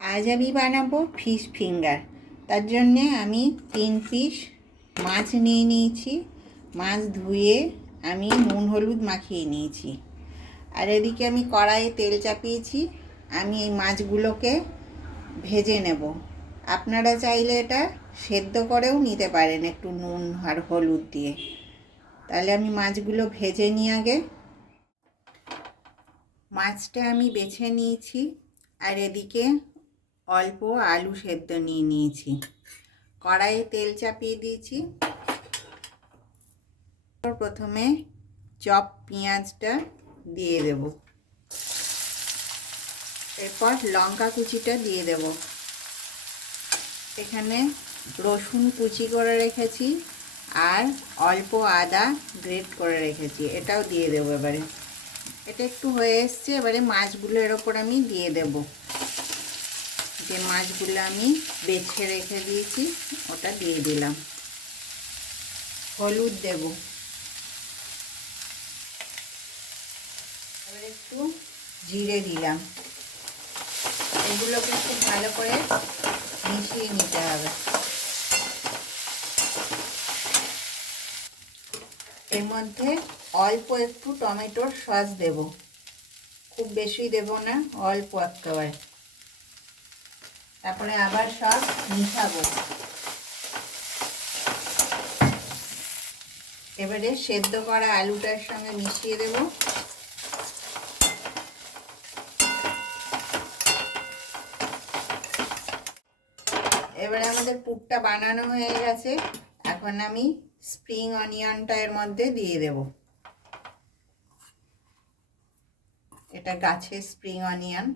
আজ আমি বানাবো ফিশ ফিঙ্গার তার জন্যে আমি তিন পিস মাছ নিয়ে নিয়েছি। মাছ ধুয়ে আমি নুন হলুদ মাখিয়ে নিয়েছি। আর এদিকে আমি কড়াইয়ে তেল চাপিয়েছি। আমি এই মাছগুলোকে ভেজে নেব। আপনারা চাইলে এটা সেদ্ধ করেও নিতে পারেন একটু নুন আর হলুদ দিয়ে। তাহলে আমি মাছগুলো ভেজে নিই আগে। মাছটা আমি বেছে নিয়েছি। আর এদিকে অল্প আলু সেদ্ধ নিয়ে নিয়েছি। কড়াইয়ে তেল চাপিয়ে দিয়েছি। প্রথমে চপ, পেঁয়াজটা দিয়ে দেব। এরপর লঙ্কা কুচিটা দিয়ে দেব। এখানে রসুন কুচি করে রেখেছি আর অল্প আদা গ্রেট করে রেখেছি। এটাও দিয়ে দেবো এবারে। এটা একটু হয়ে এসছে, এবারে মাছগুলো এর ওপর আমি দিয়ে দেব। যে মাছগুলো আমি বেছে রেখে দিয়েছি, ওটা দিয়ে দিলাম। হলুদ দেব। এবার একটু জিরে দিলাম। এগুলোকে খুব ভালো করে মিশিয়ে নিতে হবে। এর মধ্যে অল্প একটু টমেটোর সস দেব। খুব বেশি দেব না, অল্প একেবারে তারপরে আবার সব মিশাবো। এবারে সেদ্ধ করা আলুটার সঙ্গে মিশিয়ে দেব। এবারে আমাদের পুরটা বানানো হয়ে গেছে। এখন আমি স্প্রিং অনিয়নটা এর মধ্যে দিয়ে দেব। এটা গাছের স্প্রিং অনিয়ন।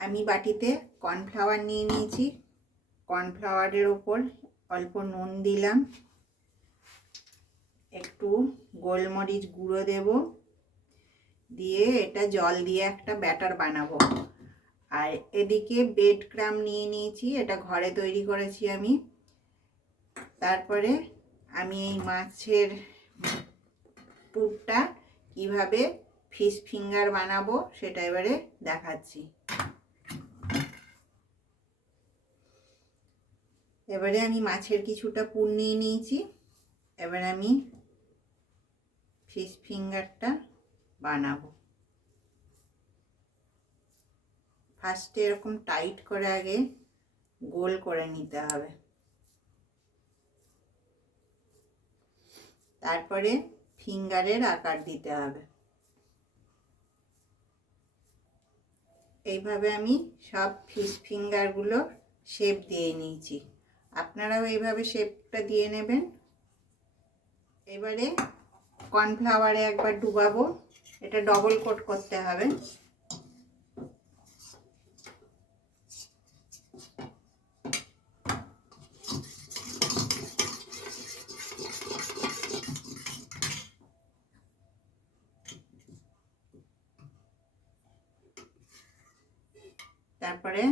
আমি বাটিতে কর্নফ্লাওয়ার নিয়ে নিয়েছি। কর্নফ্লাওয়ারের ওপর অল্প নুন দিলাম। একটু গোলমরিচ গুঁড়ো দেব। দিয়ে এটা জল দিয়ে একটা ব্যাটার বানাবো। আর এদিকে বেড ক্রাম নিয়ে নিয়েছি, এটা ঘরে তৈরি করেছি আমি। তারপরে আমি এই মাছের পুরটা কীভাবে ফিশ ফিঙ্গার বানাবো সেটা এবারে দেখাচ্ছি। এবারে আমি মাছের কিছুটা পুর নিয়ে নিয়েছি। এবার আমি ফিশ ফিঙ্গারটা বানাবো। ফার্স্টে এরকম টাইট করে আগে গোল করে নিতে হবে। তারপরে ফিঙ্গারের আকার দিতে হবে। এইভাবে আমি সব ফিশ ফিঙ্গারগুলো শেপ দিয়ে নিয়েছি। আপনারাও এইভাবে শেপটা দিয়ে নেবেন। এবারে কর্নফ্লাওয়ারে একবার ডুবাবো। এটা ডবল কোট করতে হবে। তারপরে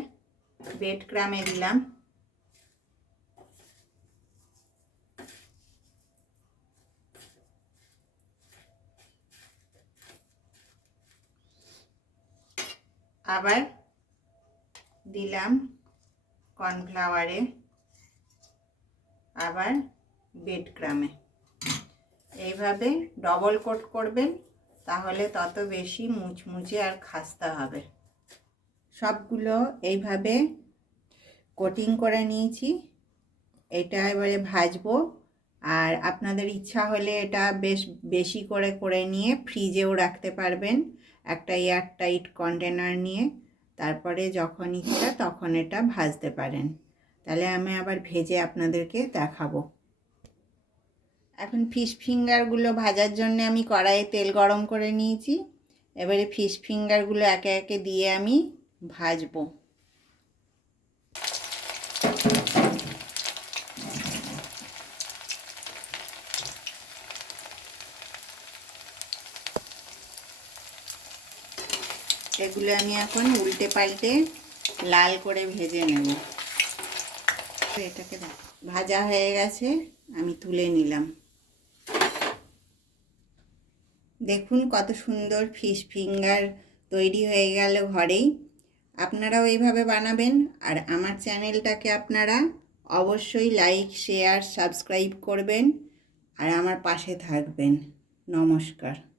বেড ক্রামে দিলাম। আবার দিলাম কর্নফ্লাওয়ারে, আবার বেড ক্রামে এইভাবে ডবল কোট করবেন, তাহলে তত বেশি মুচমুচে আর খাস্তা হবে। সবগুলো এইভাবে কোটিং করে নিয়েছি। এটা এবারে ভাজবো। আর আপনাদের ইচ্ছা হলে এটা বেশ বেশি করে করে নিয়ে ফ্রিজেও রাখতে পারবেন। একটা এয়ার টাইট কন্টেনার নিয়ে তারপরে যখন ইচ্ছা তখন এটা ভাজতে পারেন। তাহলে আমি আবার ভেজে আপনাদেরকে দেখাবো। এখন ফিশ ফিঙ্গারগুলো ভাজার জন্য আমি কড়াইয়ে তেল গরম করে নিয়েছি। এবারে ফিশ ফিঙ্গারগুলো একে একে দিয়ে আমি ভাজবো। এগুলো আমি এখন উল্টে পাল্টে লাল করে ভেজে নেব। এটাকে ভাজা হয়ে গেছে, আমি তুলে নিলাম। দেখুন কত সুন্দর ফিশ ফিঙ্গার তৈরি হয়ে গেল ঘরেই। আপনারাও এইভাবে বানাবেন, আর আমার চ্যানেলটাকে আপনারা অবশ্যই লাইক, শেয়ার, সাবস্ক্রাইব করবেন, আর আমার পাশে থাকবেন। নমস্কার।